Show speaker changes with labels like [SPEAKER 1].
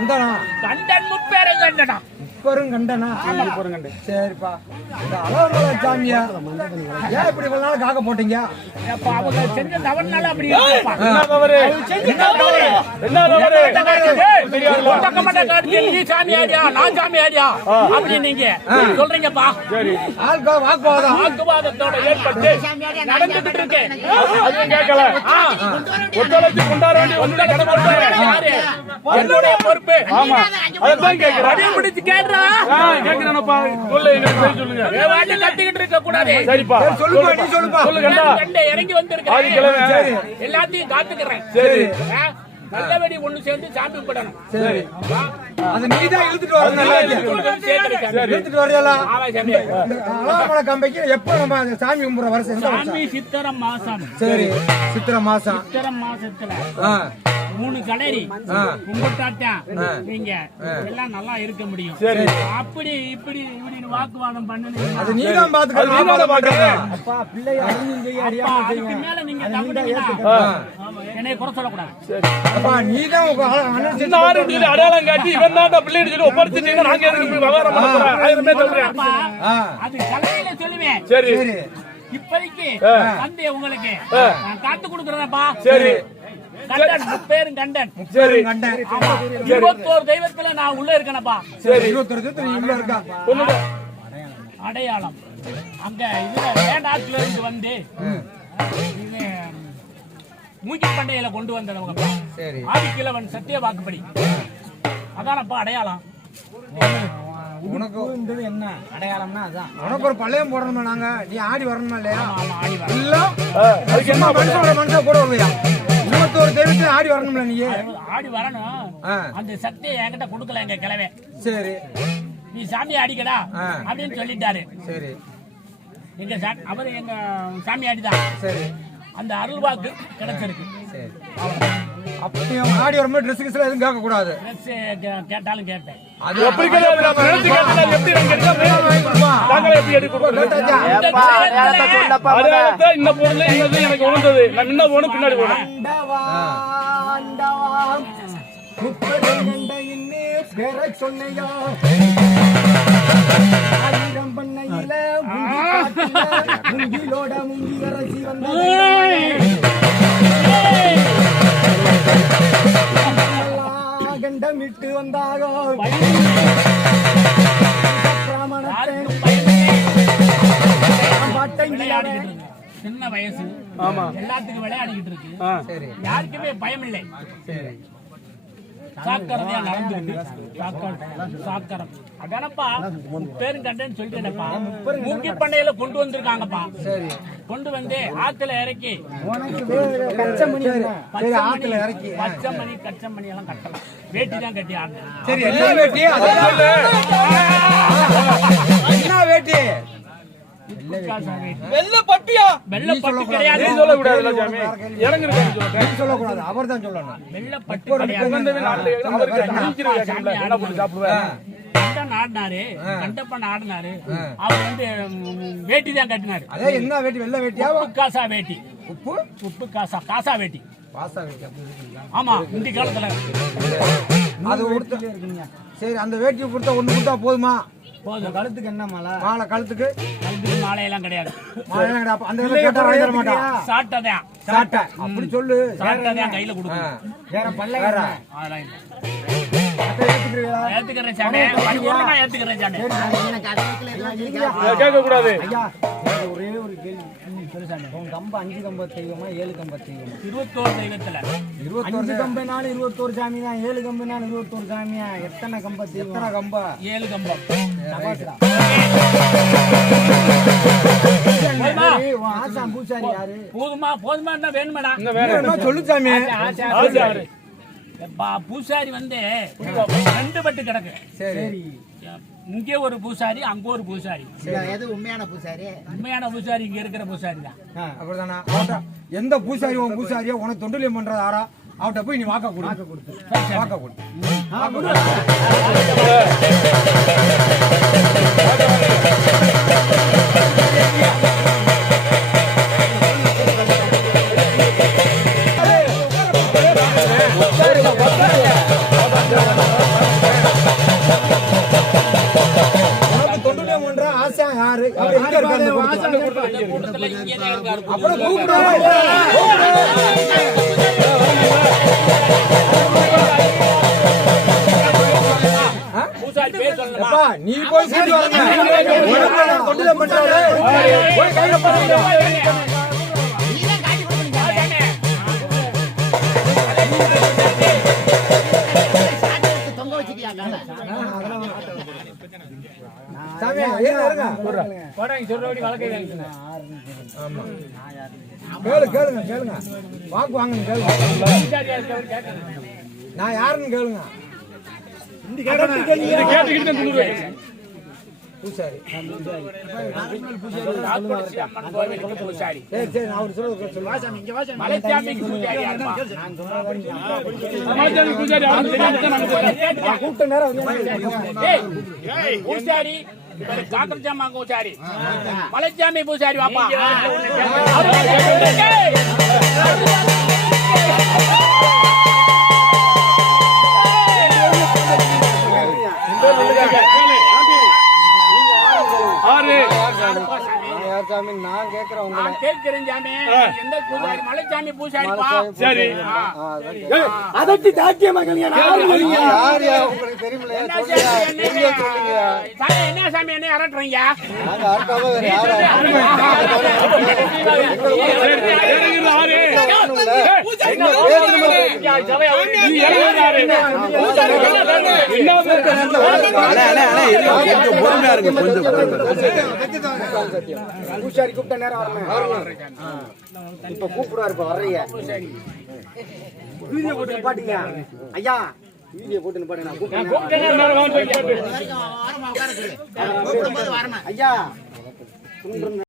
[SPEAKER 1] கண்டனா
[SPEAKER 2] கண்டன் முப்பேரும் கண்டனா
[SPEAKER 1] இப்பரும் கண்டனா? சரிப்பா. இந்த அலவமலை சாமியா ஏன் இப்படி இவ்வளவு நாள் காக்க போட்டீங்க?
[SPEAKER 2] அவங்க செஞ்ச தவறுனால அப்படி நான் சாமி ஆடியா? அப்படி நீங்க. சொல்றீங்கப்பா. வாக்குவாதத்தோட ஏற்பட்டு நடந்துகிட்டு இருக்கு
[SPEAKER 3] கேட்கல. ஒத்துழைச்சு கொண்டாட வேண்டிய?
[SPEAKER 2] என்னுடைய பொறுப்பு.
[SPEAKER 3] ஆமா. அதான் கேட்கிறேன்.
[SPEAKER 2] அடியை பிடிச்சு
[SPEAKER 3] ஆ, கேட்கிறேனப்பா சொல்லு சொல்லுங்க.
[SPEAKER 2] கத்திக்கிட்டு இருக்க கூடாது.
[SPEAKER 3] சரிப்பா.
[SPEAKER 1] சொல்லுப்பா நீ சொல்லுப்பா.
[SPEAKER 3] சொல்லு கண்டா
[SPEAKER 2] கண்டை இறங்கி. வந்திருக்கேன் எல்லாத்தையும் காத்துக்கிறேன்.
[SPEAKER 3] சரி.
[SPEAKER 2] நல்லபடி ஒண்ணு சேர்ந்து சாமி கும்பிடணும்
[SPEAKER 1] சரி அது நீதான் இழுத்துட்டு வரணும் எல்லாத்தையும்.
[SPEAKER 2] சேர்த்திருக்கேன்.
[SPEAKER 1] இழுத்துட்டு வரையலா அலவமலை கம்பைக்கு எப்ப நம்ம அந்த சாமி கும்பிடுற வருஷம்
[SPEAKER 2] சாமி சித்திரை மாசம்.
[SPEAKER 1] சரி. சித்திரை மாசம்.
[SPEAKER 2] சித்திரை மாசத்துல.
[SPEAKER 1] ஆ.
[SPEAKER 2] மூணு கலரி. கும்பிட்டாத்தான். நீங்க எல்லாம் நல்லா இருக்க முடியும்.
[SPEAKER 3] சரி.
[SPEAKER 2] அப்படி இப்படி இப்படின்னு வாக்குவாதம்
[SPEAKER 1] நான்
[SPEAKER 3] பாக்கணும்.
[SPEAKER 1] பாத்துக்கிறேன்.
[SPEAKER 4] அப்பா பிள்ளைய
[SPEAKER 2] அதுக்கு மேல நீங்க என்னைய குறை சொல்லக்கூடாது.
[SPEAKER 1] அப்பா நீதான் உங்க அண்ணன்
[SPEAKER 3] சின்ன
[SPEAKER 1] செஞ்சு
[SPEAKER 3] ஆறு சொல்லி அடையாளம் காட்டி இவன் தான் பிள்ளைன்னு சொல்லி ஒப்படைச்சிட்டீங்கன்னா நாங்க எதுக்கு போய் விவகாரம் பண்ண போறோம்? ஆயிரமே சொல்றேன்.
[SPEAKER 2] அது கலையில சொல்லுவேன்.
[SPEAKER 3] சரி.
[SPEAKER 1] சரி.
[SPEAKER 2] இப்போதைக்கு தந்தை உங்களுக்கு நான் காத்து கொடுக்குறேன்ப்பா.
[SPEAKER 3] சரி.
[SPEAKER 2] கண்டன் முப்பேரும் கண்டன்.
[SPEAKER 3] சரி.
[SPEAKER 2] இருபத்தோரு தெய்வத்துல நான் உள்ள இருக்கேனப்பா.
[SPEAKER 3] சரி.
[SPEAKER 1] இருபத்தொரு உள்ள இருக்கா?
[SPEAKER 2] அடையாளம். அங்க இதுல வேண்டாத்துல இருந்து வந்து மூங்கி பண்டையில கொண்டு வந்தவங்க
[SPEAKER 1] சரி.
[SPEAKER 2] ஆதிக்கிழவன் சத்திய வாக்குப்படி. அதானப்பா அடையாளம்.
[SPEAKER 1] உனக்கு
[SPEAKER 4] என்ன? அடையாளம்னா அதான்.
[SPEAKER 1] உனக்கு ஒரு பள்ளையம் போடணுமா நாங்க? நீ ஆடி வரணுமா இல்லையா?
[SPEAKER 2] ஆடி வர
[SPEAKER 1] இல்ல
[SPEAKER 3] ஆ, அதுக்கு என்ன
[SPEAKER 1] மனுஷனோட மனுஷன் கூட இருபத்தோரு தெய்வத்தையும் ஆடி வரணும்ல நீ
[SPEAKER 2] ஆடி வரணும். அந்த சக்தியை என்கிட்ட கொடுக்கல எங்க கிழவே.
[SPEAKER 1] சரி.
[SPEAKER 2] நீ சாமி அடிக்கடா. அப்படின்னு சொல்லிட்டாரு.
[SPEAKER 1] சரி.
[SPEAKER 2] எங்க அவரு எங்க சாமி அடிதான்
[SPEAKER 1] சரி.
[SPEAKER 2] அந்த அருள்வாக்கு கிடைச்சிருக்கு.
[SPEAKER 1] சரி அப்பயும் ஆடி வரும்போது ட்ரெஸ் கிஸ்ல எதுவும் கேட்க கூடாது
[SPEAKER 2] ட்ரெஸ் கேட்டாலும் கேட்டேன்
[SPEAKER 1] அது
[SPEAKER 3] எப்படி?
[SPEAKER 2] இந்த
[SPEAKER 3] பொருள் எனக்கு உணர்ந்தது நான் முன்ன போகணும் பின்னாடி
[SPEAKER 4] முப்பது பேரை சொன்னையா ஆயிரம் பண்ணையில முங்கிலோட முங்கி அரசி கண்டமிட்டு வந்தாக.
[SPEAKER 2] சின்ன வயசு.
[SPEAKER 3] ஆமா.
[SPEAKER 2] எல்லாத்துக்கும் விளையாடிக்கிட்டு இருக்கு. யாருக்குமே பயம் இல்லை
[SPEAKER 1] சரி.
[SPEAKER 2] சாக்கரதையா நடந்துருக்கு. சாக்கரம் அதானப்பா பேரும் கண்டேன்னு சொல்லிட்டேனப்பா. மூக்கி பண்ணையில கொண்டு வந்திருக்காங்கப்பா.
[SPEAKER 1] சரி
[SPEAKER 2] கொண்டு வந்து ஆத்துல இறக்கி
[SPEAKER 4] பச்சை மணி
[SPEAKER 1] ஆத்துல
[SPEAKER 2] மணி
[SPEAKER 1] இறக்கி. ஆ.
[SPEAKER 2] பச்சை மணி கச்சை மணி எல்லாம் கட்டலாம். வேட்டி தான் கட்டி ஆடணும்
[SPEAKER 1] சரி என்ன வேட்டி? என்ன வேட்டி.
[SPEAKER 3] வெள்ள பட்டியா?
[SPEAKER 2] வெள்ளை பட்டு கிடையாது.
[SPEAKER 3] நீ சொல்லக்கூடாது. சாமி இறங்குறது சொல்லுங்க
[SPEAKER 1] நீ சொல்லக்கூடாது. அவர் தான் சொல்லணும்.
[SPEAKER 2] வெள்ளை பட்டு கிடையாது.
[SPEAKER 3] உகந்தவன் நாட்டுல அவருக்கு அழிச்சிரு கேட்கல என்ன பண்ணி சாப்பிடுவேன்?
[SPEAKER 2] கண்டன் ஆடினாரு. கண்டப்பன் ஆடினாரு. அவர் வந்து ம், வேட்டி தான் கட்டினாரு.
[SPEAKER 1] அதே என்ன வேட்டி? வெள்ளை வேட்டியா?
[SPEAKER 2] காசா வேட்டி.
[SPEAKER 1] உப்பு?
[SPEAKER 2] உப்பு காசா. காசா வேட்டி? ஆமா இந்த காலத்துல.
[SPEAKER 1] அது சரி அந்த வேட்டி கொடுத்தா ஒண்ணு கொடுத்தா போதுமா?
[SPEAKER 2] போதும்.
[SPEAKER 4] கழுத்துக்கு என்ன மலை
[SPEAKER 1] மாலை கழுத்துக்கு?
[SPEAKER 2] கழுத்துக்கு மாலையெல்லாம் கிடையாது.
[SPEAKER 1] மாலை எல்லாம் கிடையாது. அந்த இதில் கேட்டா வாங்கி தர மாட்டான்
[SPEAKER 2] சாட்டதான்.
[SPEAKER 1] சாட்டை. அப்படி சொல்லு.
[SPEAKER 2] சாட்டதான் கையில
[SPEAKER 1] ஆ.
[SPEAKER 2] கொடுக்கும்
[SPEAKER 4] வேற பல்ல
[SPEAKER 1] வேற.
[SPEAKER 2] அதெல்லாம்? ஏத்துக்கிறேன் சாமி. பரிபூர்ணமா ஏத்துக்கிறேன் சாமி?
[SPEAKER 3] கேட்க கூடாது
[SPEAKER 4] ஐயா. ஒரே ஒரு கேள்வி. சாமி உங்க கம்பு அஞ்சு கம்ப தெய்வமா ஏழு கம்ப தெய்வமா
[SPEAKER 2] இருபத்தோரு தெய்வத்துல.
[SPEAKER 4] அஞ்சு கம்பனாலும் இருபத்தோரு சாமி தான் ஏழு கம்பனாலும் இருபத்தோரு சாமியா? எத்தனை கம்ப
[SPEAKER 1] எத்தனை கம்பா?
[SPEAKER 2] ஏழு கம்பம்
[SPEAKER 4] ஆசான் பூசாரி யாரு?
[SPEAKER 2] போதுமா போதுமா இருந்தா வேணுமாடா.
[SPEAKER 3] வேற
[SPEAKER 1] என்ன சொல்லு சாமி.
[SPEAKER 2] பூசாரி வந்து ரெண்டு பட்டு கிடக்கு.
[SPEAKER 1] சரி.
[SPEAKER 2] இங்கே ஒரு பூசாரி அங்க ஒரு பூசாரி.
[SPEAKER 4] எது உண்மையான பூசாரி?
[SPEAKER 2] உண்மையான பூசாரி இங்க இருக்கிற பூசாரி தான்.
[SPEAKER 1] அப்படிதானா? எந்த பூசாரி உன் பூசாரியோ உனக்கு தொண்டுலியம் பண்றது ஆறா? அவட்ட போய் நீ வாக்க கொடு. வாக்க கொடுத்து. வாக்க கொடு.
[SPEAKER 4] எங்க இருக்கு அந்த கூட்டம்?
[SPEAKER 2] கூட்டத்துல இங்கேதான் இருக்காரு
[SPEAKER 4] அப்புறம் நீ போய் கூட்டி வாங்க தொட்டில பண்றாரு போய் கையில இருங்க கேளு கேளுங்க கேளுங்க. வாக்கு வாங்க கேளுங்க நான் யாருன்னு கேளுங்க.
[SPEAKER 3] கேட்டுக்கிட்டு.
[SPEAKER 4] பூசாரி.
[SPEAKER 2] பூசாரி
[SPEAKER 4] அவர் கூப்பிட்ட நேரம்
[SPEAKER 2] பூசாரி மலைச்சாமி பூசாரி வாப்பா
[SPEAKER 4] சாமி நான் கேட்கிறேன்
[SPEAKER 2] சாமி. எந்த பூசாரி? மலைச்சாமி பூசாரிப்பா
[SPEAKER 3] சரி.
[SPEAKER 4] அதட்டி தாக்கிய மகன் யார் யார் உங்களுக்கு தெரியுமில்ல
[SPEAKER 2] என்ன சாமி என்ன சாமி? என்ன அரட்டுறீங்க?
[SPEAKER 4] நாங்க யாரா
[SPEAKER 3] இது இறங்குறது ஆறு
[SPEAKER 4] பூசாரி கூப்பிட்ட நேரம் வரணும் இப்ப கூப்பிடுவாரு இப்ப வர்றீங்க வீடியோ போட்டு பாட்டீங்க ஐயா வீடியோ போட்டு பாட்டு நான் கூப்பிட்டேன்
[SPEAKER 3] நேரம் வாங்க, போய் கேட்டு.
[SPEAKER 4] ஐயா